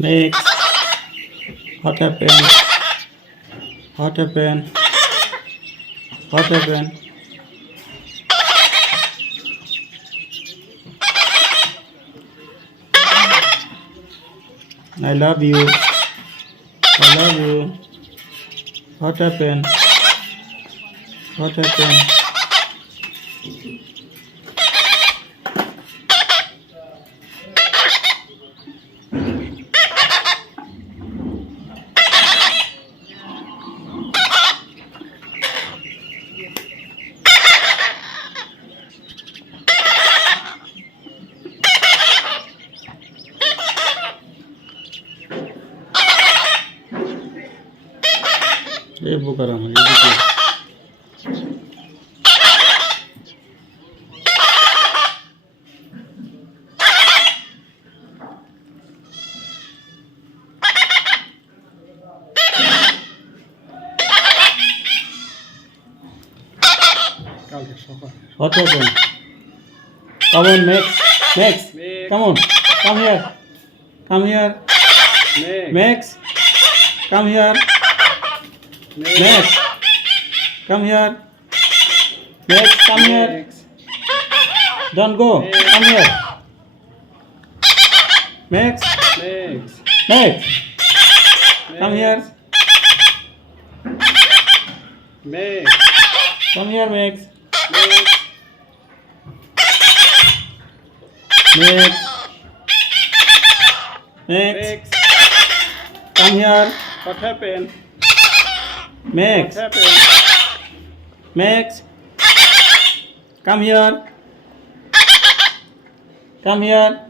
Max, what happened? What happened? What happened? I love you. I love you. What happened? What happened? ये वो करा मैं ये देखिए What happened? Come on, Max. Max, come on. Come here. Come here. Max, come here. Max, come here. Max, come here. Don't go. Come here. Max, Max, come here. Come here, Max. Max, Max, come here. What happened? Max, What happened? Max, come here. Come here.